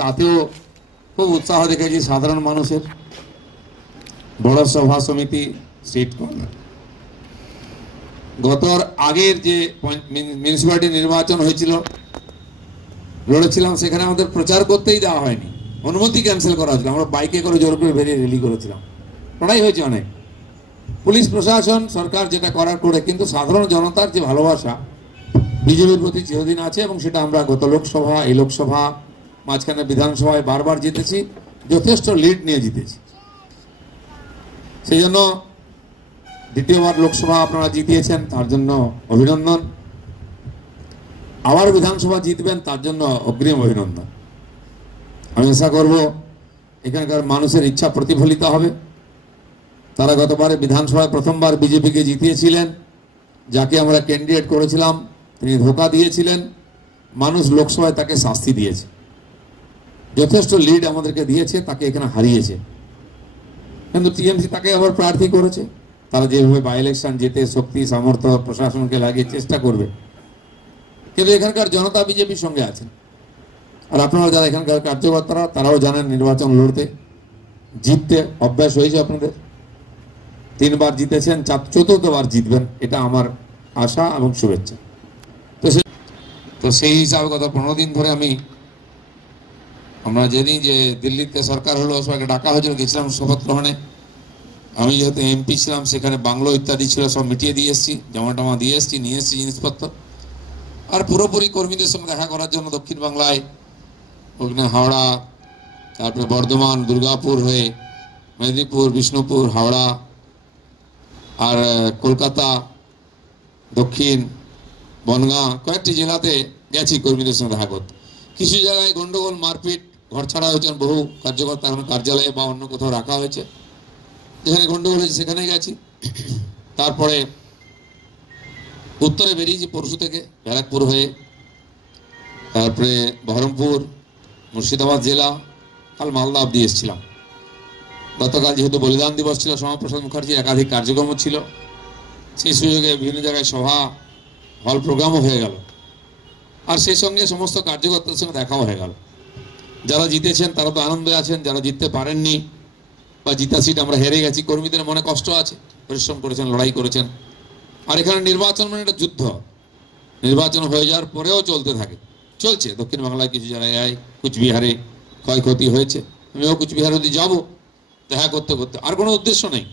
তাতেও খুব উৎসাহ দেখেছি সাধারণ মানুষের। বড় সভা সমিতি সিট কর্নার গত আগের যে মিউনিসিপ্যালিটি নির্বাচন হয়েছিল লড়েছিলাম, সেখানে আমাদের প্রচার করতেই দেওয়া হয়নি, অনুমতি ক্যান্সেল করা হয়েছিল। আমরা বাইকে করে জোর করে বেরিয়ে র্যালি করেছিলাম, লড়াই হয়েছে অনেক। পুলিশ প্রশাসন সরকার যেটা করার করে, কিন্তু সাধারণ জনতার যে ভালোবাসা বিজেপির প্রতি চিরদিন আছে, এবং সেটা আমরা গত লোকসভা, এই লোকসভা, মাঝখানে বিধানসভায় বারবার জিতেছি, যথেষ্ট লিড নিয়ে জিতেছি। সেই জন্য দ্বিতীয়বার লোকসভা আপনারা জিতিয়েছেন, তার জন্য অভিনন্দন। আবার বিধানসভা জিতবেন, তার জন্য অগ্রিম অভিনন্দন। আমি আশা করব এখানকার মানুষের ইচ্ছা প্রতিফলিত হবে। তারা গতবারে বিধানসভায় প্রথমবার বিজেপিকে জিতিয়েছিলেন, যাকে আমরা ক্যান্ডিডেট করেছিলাম তিনি ধোঁকা দিয়েছিলেন, মানুষ লোকসভায় তাকে শাস্তি দিয়েছে, যথেষ্ট লিড আমাদেরকে দিয়েছে, তাকে এখানে হারিয়েছে। কিন্তু টিএমসি তাকে আবার প্রার্থী করেছে। তারা যেভাবে বাই ইলেকশন জিতে শক্তি সামর্থ্য প্রশাসনকে লাগিয়ে চেষ্টা করবে, কিন্তু এখানকার জনতা বিজেপির সঙ্গে আছেন। আর আপনারা যারা এখানকার কার্যকর্তারা, তারাও জানেন নির্বাচন লড়তে জিততে অভ্যাস হয়েছে আপনাদের। 3 বার জিতেছেন, 4র্থবার জিতবেন, এটা আমার আশা এবং শুভেচ্ছা। তো সেই হিসাবে গত 15 দিন ধরে আমরা জানি যে দিল্লিতে সরকার হলো, সবাইকে ডাকা হয়েছিল, গেছিলাম শপথ গ্রহণে। আমি যেহেতু এমপি ছিলাম, সেখানে বাংলো ইত্যাদি ছিল, সব মিটিয়ে দিয়ে এসেছি, জমা টমা দিয়ে এসেছি, নিয়ে এসেছি জিনিসপত্র। আর পুরোপুরি কর্মীদের সঙ্গে দেখা করার জন্য দক্ষিণ বাংলায়, ওখানে হাওড়া, তারপরে বর্ধমান, দুর্গাপুর হয়ে মেদিনীপুর, বিষ্ণুপুর, হাওড়া, আর কলকাতা, দক্ষিণ বনগাঁ, কয়েকটি জেলাতে গেছি কর্মীদের সঙ্গে দেখা করতে। কিছু জায়গায় গন্ডগোল, মারপিট, ঘর ছাড়া হয়েছে, বহু কার্যকর্তা এখন কার্যালয়ে বা অন্য কোথাও রাখা হয়েছে। যেখানে গন্ডগোল হয়েছে সেখানে গেছি। তারপরে উত্তরে বেরিয়েছি পরশু থেকে ব্যারাকপুর হয়ে, তারপরে বহরমপুর, মুর্শিদাবাদ জেলা, কাল মালদা অব্দি এসেছিলাম। গতকাল যেহেতু বলিদান দিবস ছিল, শ্যামাপ্রসাদ মুখার্জির একাধিক কার্যক্রম ছিল, সেই সুযোগে বিভিন্ন জায়গায় সভা হল প্রোগ্রামও হয়ে গেল। আর সেই সঙ্গে সমস্ত কার্যকর্তাদের সঙ্গে দেখাও হয়ে গেল। যারা জিতেছেন তারা তো আনন্দে আছেন, যারা জিততে পারেননি বা জিতা সিট আমরা হেরে গেছি, কর্মীদের মনে কষ্ট আছে, পরিশ্রম করেছেন, লড়াই করেছেন। আর এখানে নির্বাচন মানে একটা যুদ্ধ, নির্বাচন হয়ে যাওয়ার পরেও চলতে থাকে, চলছে। দক্ষিণ বাংলায় কিছু জায়গায় কুচবিহারে ক্ষয়ক্ষতি হয়েছে, আমিও কুচবিহার অবধি যাবো দেখা করতে করতে। আর কোনো উদ্দেশ্য নেই,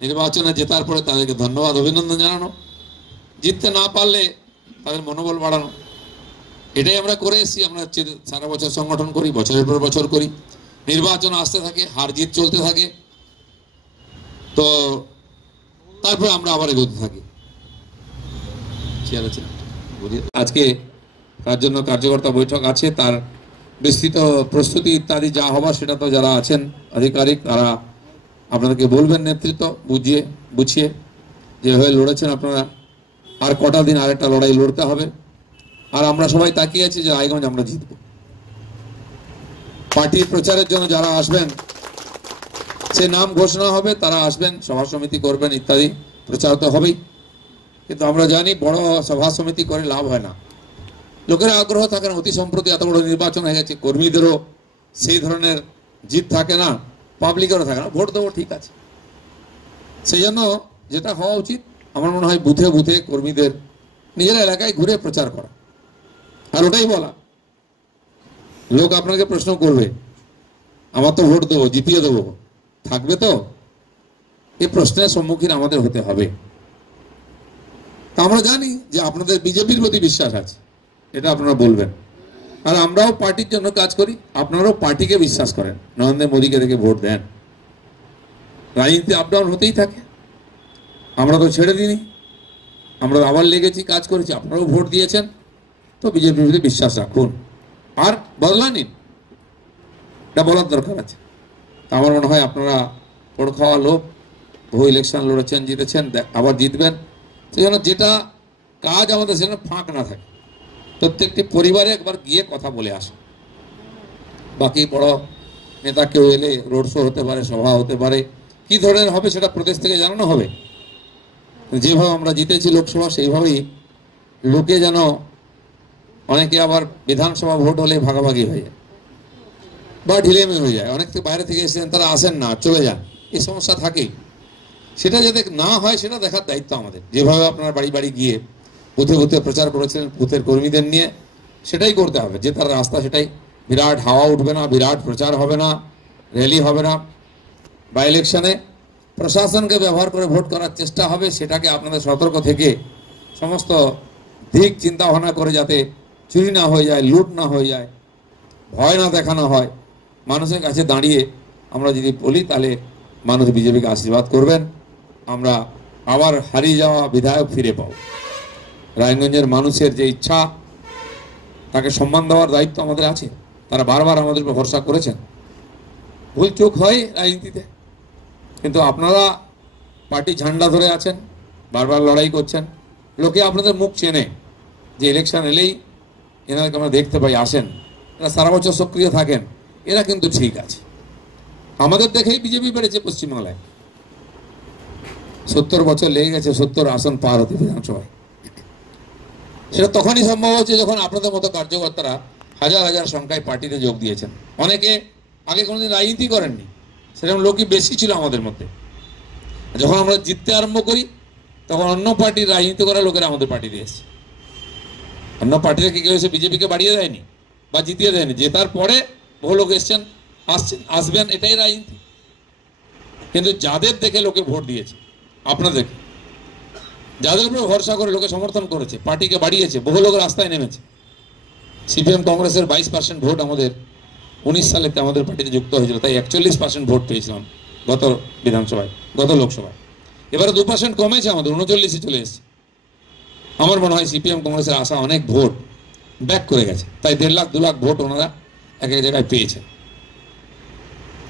নির্বাচনে জেতার পরে তাদেরকে ধন্যবাদ অভিনন্দন জানানো, জিততে না পারলে তাদের মনোবল বাড়ানো, এটাই আমরা করে এসেছি। আমরা সারা বছর সংগঠন করি, বছরের পর বছর করি, নির্বাচন আসতে থাকে, হার জিত চলতে থাকে, তো তারপরে আমরা আবার এগোতে থাকি। আজকে তার জন্য কার্যকর্তা বৈঠক আছে, তার বিস্তৃত প্রস্তুতি ইত্যাদি যা হবার সেটা তো যারা আছেন আধিকারিক তারা আপনাদেরকে বলবেন, নেতৃত্ব বুঝিয়ে যেভাবে লড়েছেন আপনারা। আর কটা দিন আরেকটা লড়াই লড়তে হবে। আর আমরা সবাই তাকিয়ে আছি যে রায়গঞ্জ আমরা জিতব। পার্টির প্রচারের জন্য যারা আসবেন, সে নাম ঘোষণা হবে, তারা আসবেন, সভা সমিতি করবেন ইত্যাদি, প্রচার তো হবেই। কিন্তু আমরা জানি বড় সভা সমিতি করে লাভ হয় না, লোকেরা আগ্রহ থাকে না। অতি সম্প্রতি এত বড় নির্বাচন হয়ে গেছে, কর্মীদেরও সেই ধরনের জিত থাকে না, পাবলিকেরও থাকে না, ভোট দেবো ঠিক আছে। সেই জন্য যেটা হওয়া উচিত আমার মনে হয়, বুথে বুথে কর্মীদের নিজের এলাকায় ঘুরে প্রচার করা, আর ওটাই বলা। লোক আপনাকে প্রশ্ন করবে, আমার তো ভোট দেবো, জিতিয়ে দেবো, থাকবে তো? এই প্রশ্নের সম্মুখীন আমাদের হতে হবে। তা আমরা জানি যে আপনাদের বিজেপির প্রতি বিশ্বাস আছে, এটা আপনারা বলবেন। আর আমরাও পার্টির জন্য কাজ করি, আপনারাও পার্টিকে বিশ্বাস করেন, নরেন্দ্র মোদীকে দেখে ভোট দেন। রাজনীতি আপ ডাউন হতেই থাকে, আমরা তো ছেড়ে দিইনি, আমরা আবার লেগেছি, কাজ করেছি, আপনারাও ভোট দিয়েছেন, তো বিজেপির প্রতি বিশ্বাস রাখুন আর বদলা নিন, এটা বলার দরকার আছে। তা আমার মনে হয় আপনারা পড় খাওয়া লোক, বহু ইলেকশন লড়েছেন, জিতেছেন, আবার জিতবেন। সেই জন্য যেটা কাজ আমাদের সেখানে ফাঁক না থাকে, প্রত্যেকটি পরিবারে একবার গিয়ে কথা বলে আসুন। বাকি বড় নেতা কেউ এলে রোড শো হতে পারে, সভা হতে পারে, কি ধরনের হবে সেটা প্রদেশ থেকে জানানো হবে। যেভাবে আমরা জিতেছি লোকসভা, সেইভাবেই লোকে যেন, অনেকে আবার বিধানসভা ভোট হলে ভাগাভাগি হয়ে যায়, বা ঢিলেমি হয়ে যায়। অনেক বাইরে থেকে এসেছেন, তারা আসেন না, চলে যান, এই সমস্যা থাকেই। সেটা যাতে না হয় সেটা দেখার দায়িত্ব আমাদের। যেভাবে আপনারা বাড়ি বাড়ি গিয়ে বুথে বুথে প্রচার করেছিলেন বুথের কর্মীদের নিয়ে, সেটাই করতে হবে। যে তার রাস্তা সেটাই, বিরাট হাওয়া উঠবে না, বিরাট প্রচার হবে না, র্যালি হবে না। বা ইলেকশনে প্রশাসনকে ব্যবহার করে ভোট করার চেষ্টা হবে, সেটাকে আপনাদের সতর্ক থেকে সমস্ত দিক চিন্তা ভাবনা করে যাতে চুরি না হয়ে যায়, লুট না হয়ে যায়, ভয় না দেখানো হয়। মানুষের কাছে দাঁড়িয়ে আমরা যদি বলি তাহলে মানুষ বিজেপিকে আশীর্বাদ করবেন, আমরা আবার হারিয়ে যাওয়া বিধায়ক ফিরে পাব। রায়গঞ্জের মানুষের যে ইচ্ছা, তাকে সম্মান দেওয়ার দায়িত্ব আমাদের আছে। তারা বারবার আমাদের উপর ভরসা করেছেন। ভুল চোখ হয় রাজনীতিতে, কিন্তু আপনারা পার্টি ঝান্ডা ধরে আছেন, বারবার লড়াই করছেন। লোকে আপনাদের মুখ চেনে, যে ইলেকশন এলেই এনাদেরকে আমরা দেখতে পাই, আসেন, এরা সারা বছর সক্রিয় থাকেন, এরা কিন্তু ঠিক আছে। আমাদের দেখেই বিজেপি বেড়েছে পশ্চিমবাংলায়। 70 বছর লেগে গেছে 70 আসন পার হতে বিধানসভায়। সেটা তখনই সম্ভব হচ্ছে যখন আপনাদের মতো কার্যকর্তারা হাজার হাজার সংখ্যায় পার্টিতে যোগ দিয়েছেন। অনেকে আগে কোনোদিন রাজনীতি করেননি, সেরকম লোকই বেশি ছিল আমাদের মধ্যে। যখন আমরা জিততে আরম্ভ করি তখন অন্য পার্টির রাজনীতি করা লোকেরা আমাদের পার্টিতে এসেছে। অন্য পার্টিরা কি কেউ এসে বিজেপিকে বাড়িয়ে দেয়নি বা জিতিয়ে দেয়নি। জেতার পরে বহু লোক এসছেন, আসবেন, এটাই রাজনীতি। কিন্তু যাদের দেখে লোকে ভোট দিয়েছে, আপনাদেরকে, যাদের উপরে ভরসা করে লোকে সমর্থন করেছে, পার্টিকে বাড়িয়েছে, বহু লোক রাস্তায় নেমেছে। সিপিএম কংগ্রেসের 22% ভোট আমাদের 19 সালেতে আমাদের পার্টিতে যুক্ত হয়েছিল, তাই 41% ভোট পেয়েছিলাম গত বিধানসভায়, গত লোকসভায়। এবারে 2% কমেছে, আমাদের 39-এ চলে এসেছে। আমার মনে হয় সিপিএম কংগ্রেসের আশা অনেক ভোট ব্যাক করে গেছে, তাই 1.5 লাখ 2 লাখ ভোট ওনারা এক এক জায়গায় পেয়েছেন।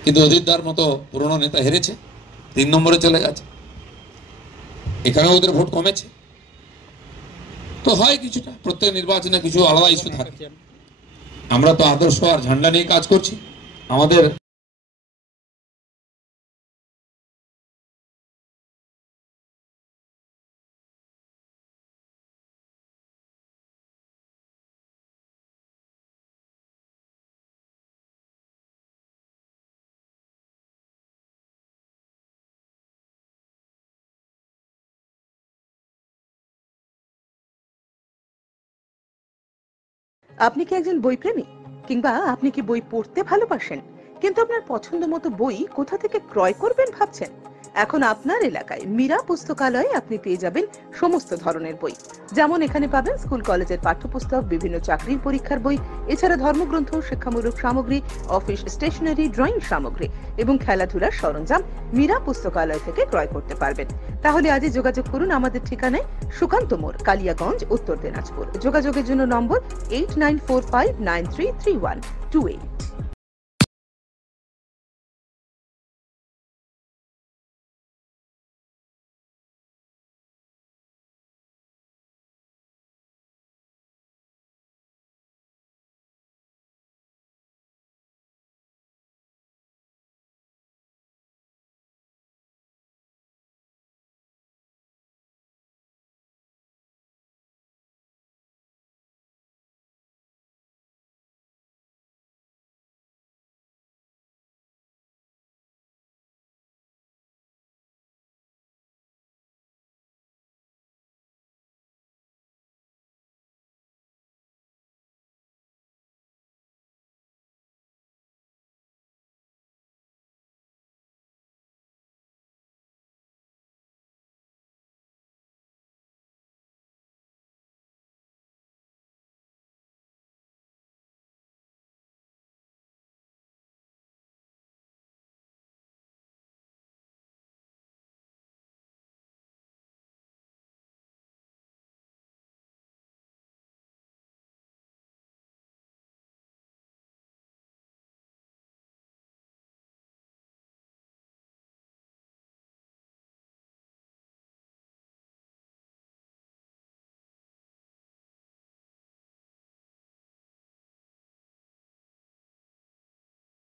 কিন্তু অজিতদার মতো পুরনো নেতা হেরেছে, 3 নম্বরে চলে গেছে। এখানেও ওদের ভোট কমেছে। তো হয় কিছুটা, প্রত্যেক নির্বাচনে কিছু আলাদা ইস্যু থাকে। আমরা তো আদর্শ আর ঝান্ডা নিয়ে কাজ করছি। আমাদের আপনি কি একজন বই প্রেমী, কিংবা আপনি কি বই পড়তে ভালোবাসেন, কিন্তু আপনার পছন্দ মতো বই কোথা থেকে ক্রয় করবেন ভাবছেন? এখন আপনার এলাকায় মীরা পুস্তকালয়ে আপনি পেয়ে যাবেন সমস্ত ধরনের বই। যেমন এখানে পাবেন স্কুল কলেজের পাঠ্যপুস্তক, বিভিন্ন চাকরির পরীক্ষার বই, এছাড়া ধর্মগ্রন্থ, শিক্ষামূলক সামগ্রী, অফিস স্টেশনারি, ড্রয়িং সামগ্রী এবং খেলাধুলার সরঞ্জাম মীরা পুস্তকালয় থেকে ক্রয় করতে পারবেন। তাহলে আজই যোগাযোগ করুন আমাদের ঠিকানায়, সুকান্ত মোড়, কালিয়াগঞ্জ, উত্তর দিনাজপুর। যোগাযোগের জন্য নম্বর 8945933128।